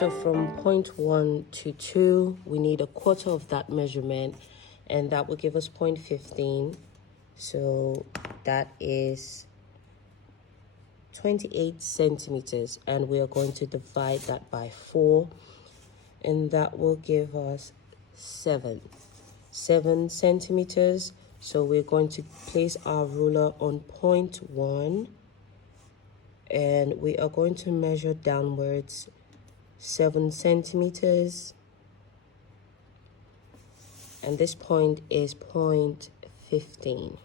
So from point 1 to 2, we need a quarter of that measurement, and that will give us 0.15. So that is 28 centimeters, and we are going to divide that by 4, and that will give us 7 centimeters. So we're going to place our ruler on point 1, and we are going to measure downwards 7 centimeters, and this point is 0.15.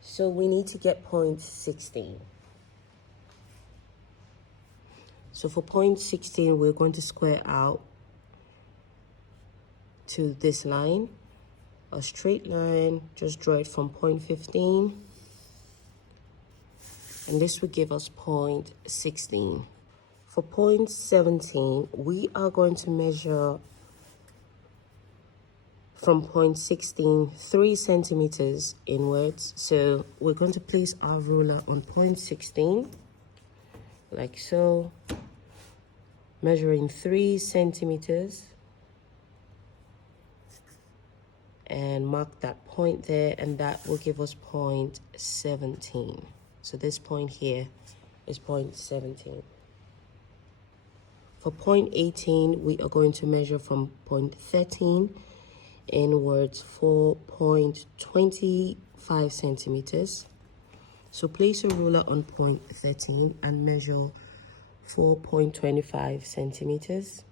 So we need to get 0.16. So for 0.16, we're going to square out to this line, a straight line. Just draw it from 0.15, and this will give us 0.16. For 0.17, we are going to measure from 0.16 3 centimeters inwards. So we're going to place our ruler on 0.16 like so, measuring 3 centimeters, and mark that point there, and that will give us 0.17. So this point here is 0.17. For 0.18, we are going to measure from 0.13 inwards for 0.25 centimeters. So place a ruler on 0.13 and measure 4.25 centimeters.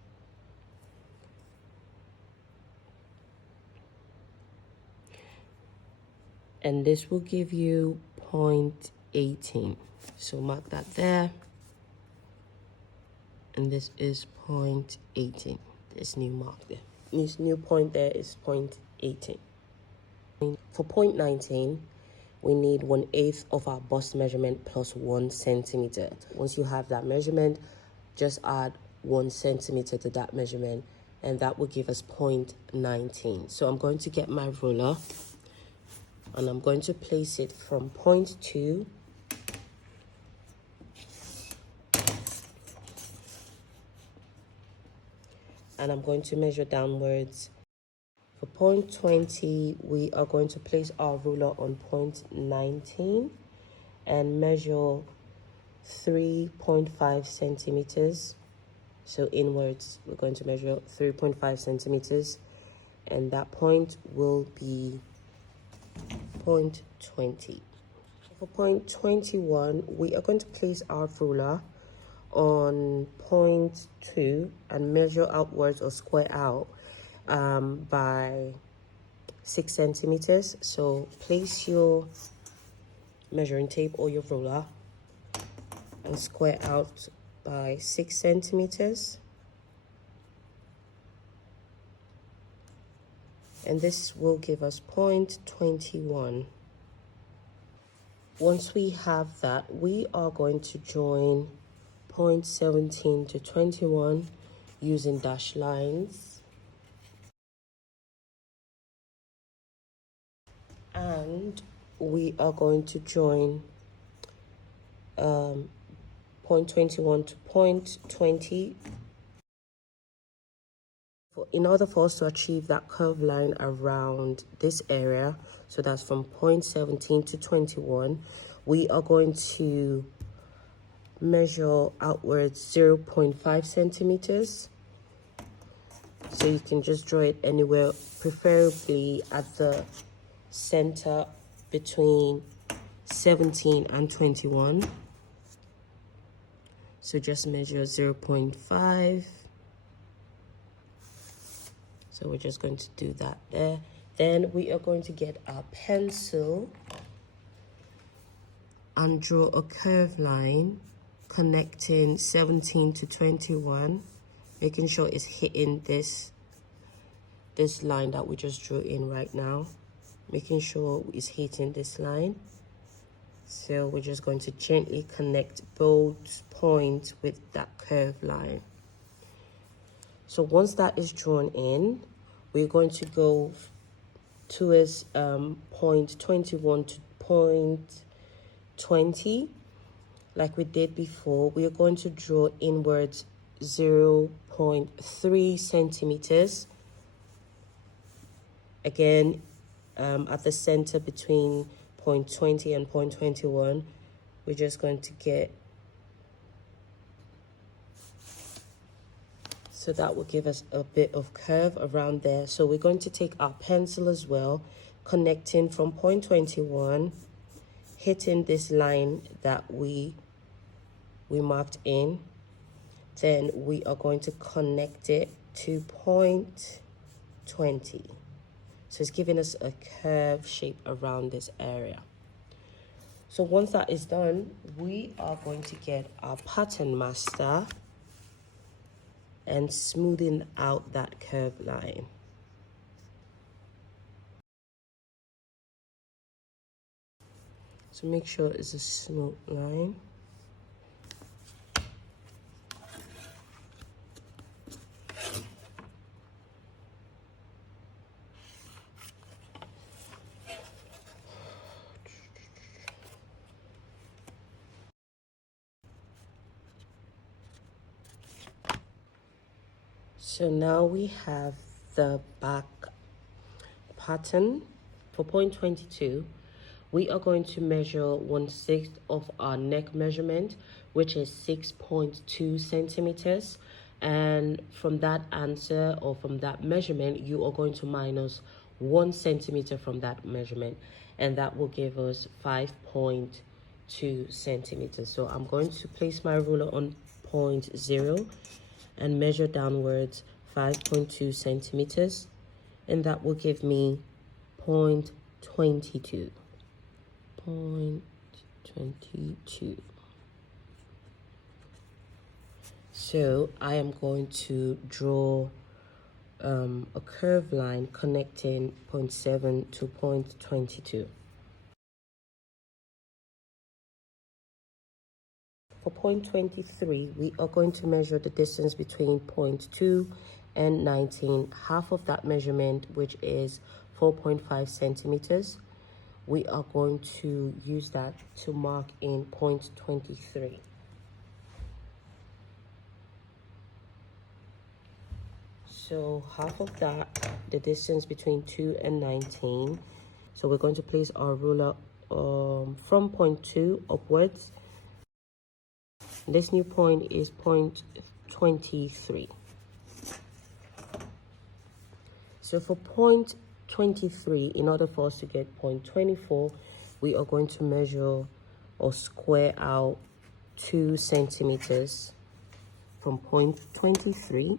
And this will give you 0.18. So mark that there. And this is 0.18. This new mark there. This new point there is 0.18. For 0.19, we need 1/8 of our bust measurement plus 1 centimeter. Once you have that measurement, just add 1 centimeter to that measurement, and that will give us 0.19. So I'm going to get my ruler, and I'm going to place it from point 2 and I'm going to measure downwards. For 0.20, we are going to place our ruler on 0.19 and measure 3.5 centimeters. So inwards, we're going to measure 3.5 centimeters, and that point will be 0.20. For 0.21, we are going to place our ruler on 0.2 and measure outwards or square out by 6 centimeters. So place your measuring tape or your ruler and square out by 6 centimeters. And this will give us 0.21. Once we have that, we are going to join 0.17 to 21 using dashed lines. And we are going to join 0.21 to 0.20. In order for us to achieve that curved line around this area, so that's from 0.17 to 21, we are going to measure outwards 0.5 centimeters. So you can just draw it anywhere, preferably at the center between 17 and 21. So just measure 0.5. So we're just going to do that there. Then we are going to get our pencil and draw a curved line connecting 17 to 21, making sure it's hitting this line that we just drew in right now, making sure it's hitting this line. So we're just going to gently connect both points with that curved line. So once that is drawn in, we're going to go towards 0.21 to 0.20, like we did before, we are going to draw inwards 0.3 centimeters. Again, at the center between point 20 and point 21, we're just going to get, so that will give us a bit of curve around there. So we're going to take our pencil as well, connecting from point 21, hitting this line that we marked in. Then we are going to connect it to point 20. So it's giving us a curved shape around this area. So once that is done, we are going to get our pattern master and smoothing out that curved line. So make sure it's a smooth line. So now we have the back pattern. For point 22, we are going to measure 1/6 of our neck measurement, which is 6.2 centimeters. And from that answer, or from that measurement, you are going to minus 1 centimeter from that measurement, and that will give us 5.2 centimeters. So I'm going to place my ruler on point 0 and measure downwards 5.2 centimeters, and that will give me 0.22. 0.22. So I am going to draw a curved line connecting 0.7 to 0.22. For point 23, we are going to measure the distance between point 2 and 19, half of that measurement, which is 4.5 centimeters. We are going to use that to mark in point 23. So half of that, the distance between 2 and 19. So we're going to place our ruler from point 2 upwards. This new point is point 23. So for point 23, in order for us to get point 24, we are going to measure or square out 2 centimeters from point 23.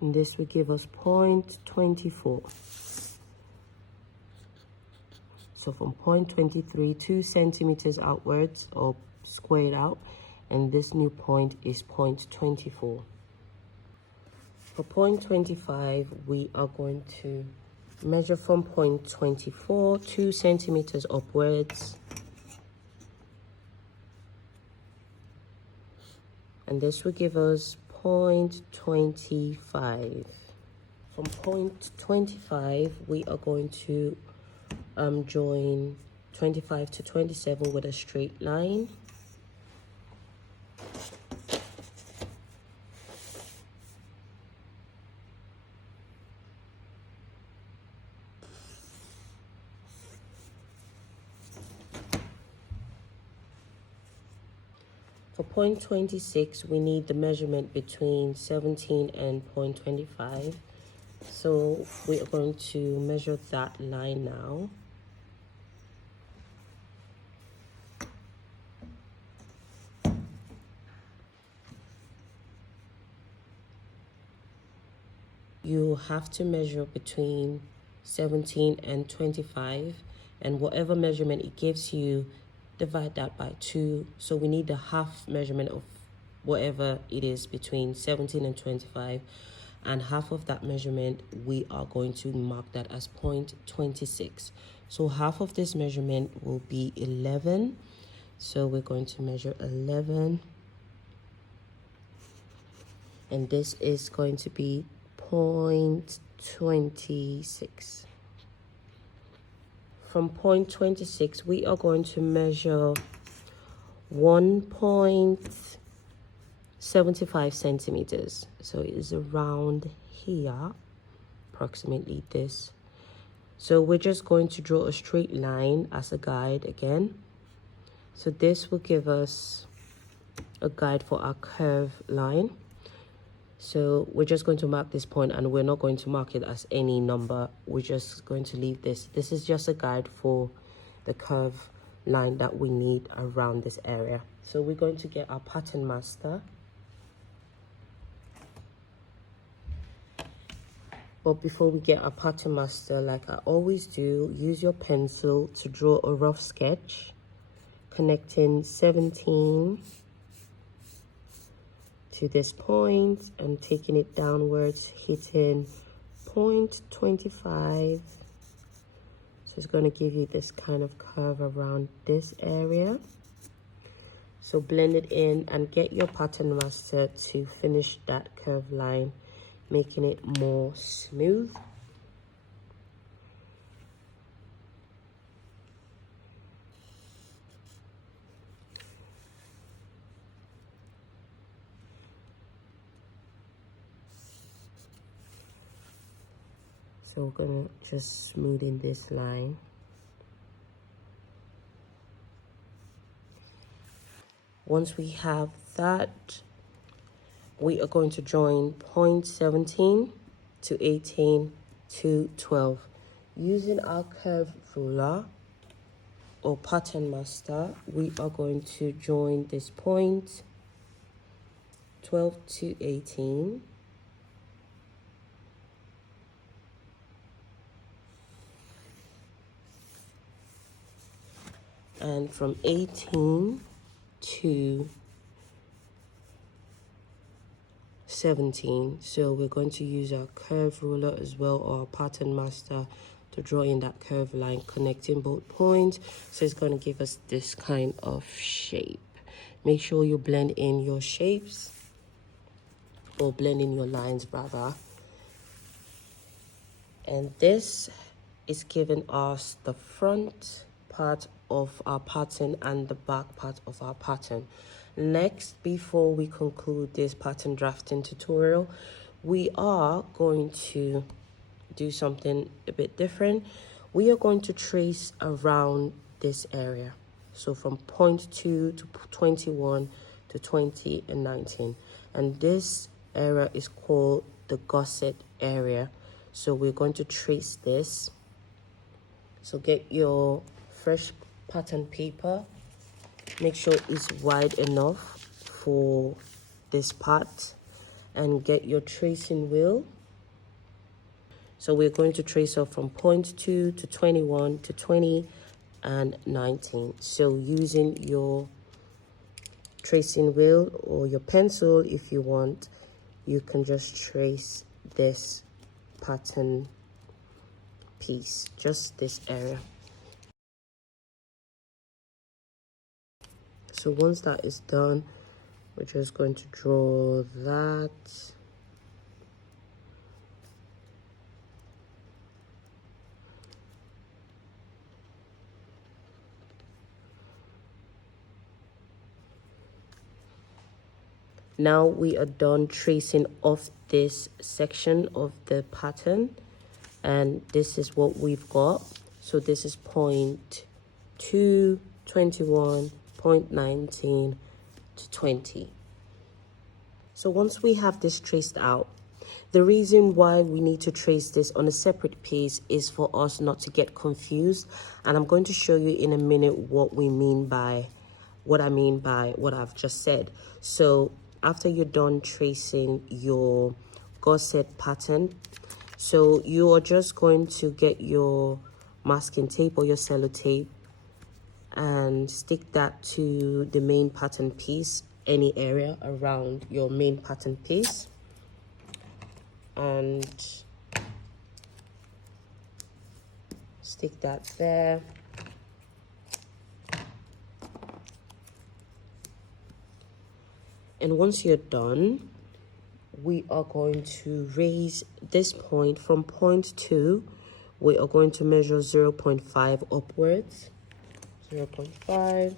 And this will give us point 24. So from point 23, 2 centimeters outwards, or squared out, and this new point is point 24. For point 25, we are going to measure from point 24, 2 centimeters upwards, and this will give us point 25. From point 25, we are going to join 25 to 27 with a straight line. For point 26, we need the measurement between 17 and point 25. So we are going to measure that line now. You have to measure between 17 and 25, and whatever measurement it gives you, divide that by 2. So we need the half measurement of whatever it is between 17 and 25, and half of that measurement we are going to mark that as 0.26. So half of this measurement will be 11. So we're going to measure 11, and this is going to be 0.26. from point 26, we are going to measure 1.75 centimeters. So it is around here, approximately this. So we're just going to draw a straight line as a guide again. So this will give us a guide for our curve line. So we're just going to mark this point, and we're not going to mark it as any number. We're just going to leave this. This is just a guide for the curve line that we need around this area. So we're going to get our pattern master. But before we get our pattern master, like I always do, use your pencil to draw a rough sketch, connecting 17 to this point and taking it downwards, hitting point 25. So it's going to give you this kind of curve around this area. So blend it in and get your pattern master to finish that curve line, making it more smooth. So we're gonna just smoothen this line. Once we have that, we are going to join point 17 to 18 to 12. Using our curve ruler or pattern master, we are going to join this point 12 to 18. And from 18 to 17. So we're going to use our curve ruler as well, or our pattern master, to draw in that curve line connecting both points. So it's going to give us this kind of shape. Make sure you blend in your shapes, or blend in your lines rather. And this is giving us the front part of our pattern and the back part of our pattern. Next, before we conclude this pattern drafting tutorial, we are going to do something a bit different. We are going to trace around this area. So from point 2 to 21 to 20 and 19. And this area is called the gusset area. So we're going to trace this. So get your fresh pattern paper. Make sure it's wide enough for this part, and get your tracing wheel. So we're going to trace off from point 2 to 21 to 20 and 19. So using your tracing wheel or your pencil, if you want, you can just trace this pattern piece, just this area. So once that is done, we're just going to draw that. Now we are done tracing off this section of the pattern, and this is what we've got. So this is point 2, 21, point 19 to 20. So once we have this traced out, the reason why we need to trace this on a separate piece is for us not to get confused. And I'm going to show you in a minute what I mean by what I've just said. So after you're done tracing your gusset pattern, so you are just going to get your masking tape or your sellotape and stick that to the main pattern piece, any area around your main pattern piece, and stick that there. And once you're done, we are going to raise this point from point 2. we are going to measure 0.5 upwards. 0.5.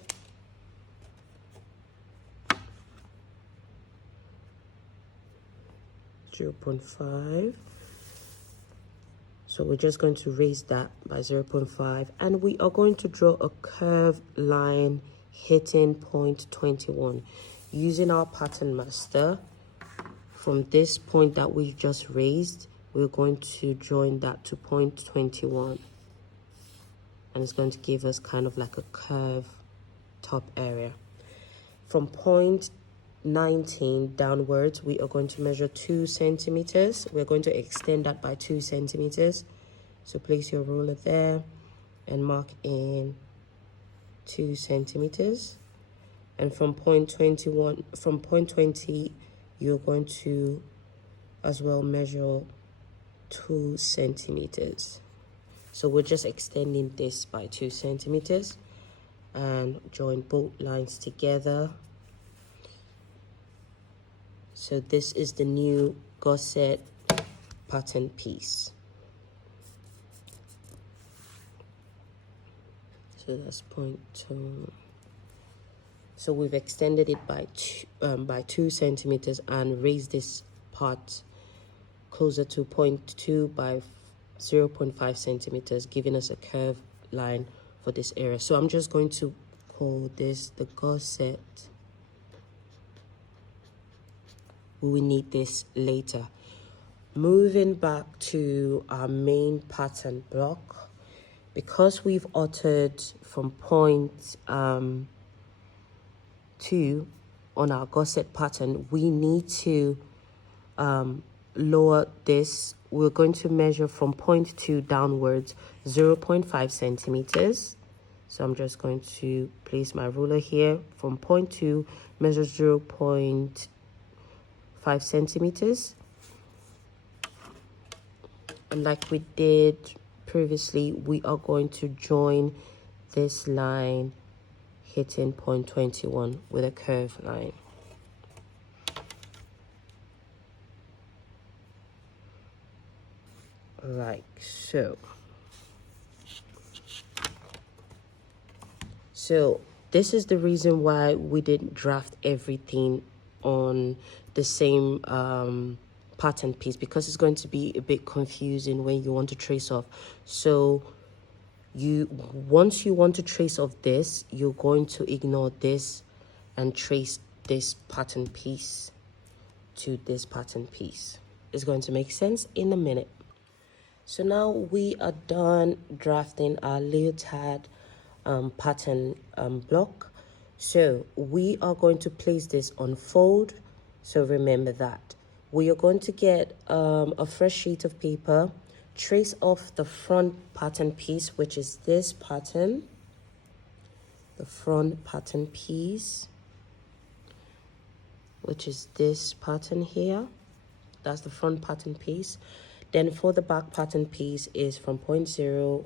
0.5. So we're just going to raise that by 0.5, and we are going to draw a curved line hitting point 21 using our pattern master. From this point that we've just raised, we're going to join that to point 21, and it's going to give us kind of like a curve top area. From point 19 downwards, we are going to measure 2 centimeters. We're going to extend that by 2 centimeters. So place your ruler there and mark in 2 centimeters. And from point 20, you're going to as well measure 2 centimeters. So we're just extending this by 2 centimeters and join both lines together. So this is the new gusset pattern piece. So that's point 2. So we've extended it by 2 centimeters and raised this part closer to point 2 by 0.5 centimeters, giving us a curved line for this area. So I'm just going to call this the gusset. We need this later. Moving back to our main pattern block, because we've altered from point 2 on our gusset pattern, we need to lower this. We're going to measure from point 2 downwards 0.5 centimeters. So I'm just going to place my ruler here. From point 2, measure 0.5 centimeters. And like we did previously, we are going to join this line hitting point 21 with a curved line. Like so. So this is the reason why we didn't draft everything on the same pattern piece, because it's going to be a bit confusing when you want to trace off. So once you want to trace off this, you're going to ignore this and trace this pattern piece to this pattern piece. It's going to make sense in a minute. So now we are done drafting our leotard pattern block. So we are going to place this on fold. So remember that. We are going to get a fresh sheet of paper, trace off the front pattern piece, which is this pattern, the front pattern piece, which is this pattern here. That's the front pattern piece. Then for the back pattern piece is from point 0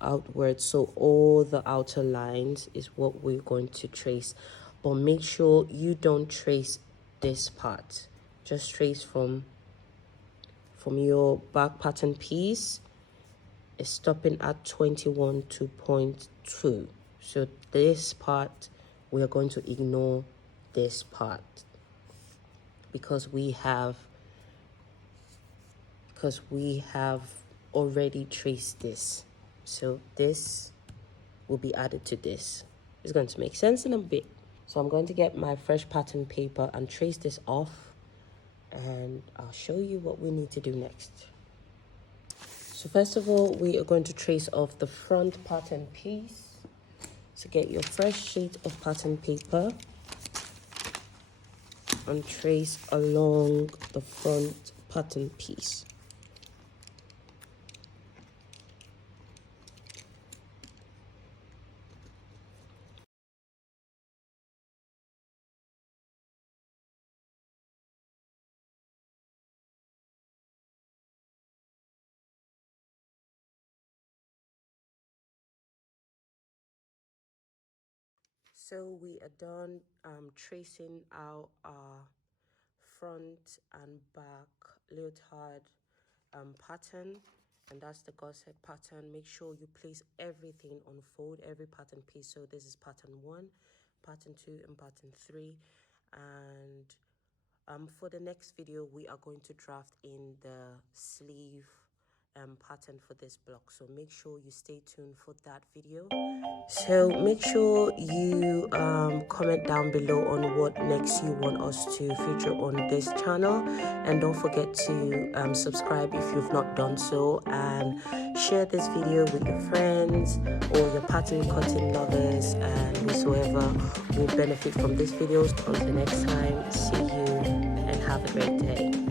outwards. So all the outer lines is what we're going to trace. But make sure you don't trace this part. Just trace from your back pattern piece. Is stopping at 21 to point 2. So this part, we are going to ignore this part because we have already traced this. So this will be added to this. It's going to make sense in a bit. So I'm going to get my fresh pattern paper and trace this off, and I'll show you what we need to do next. So first of all, we are going to trace off the front pattern piece. So get your fresh sheet of pattern paper and trace along the front pattern piece. So we are done tracing out our front and back leotard pattern. And that's the gusset pattern. Make sure you place everything on fold, every pattern piece. So this is pattern 1, pattern 2, and pattern 3. And for the next video, we are going to draft in the sleeve pattern for this block, so make sure you stay tuned for that video. So make sure you comment down below on what next you want us to feature on this channel, and don't forget to subscribe if you've not done so, and share this video with your friends or your pattern cutting lovers and whosoever will benefit from this video. Until next time, see you and have a great day.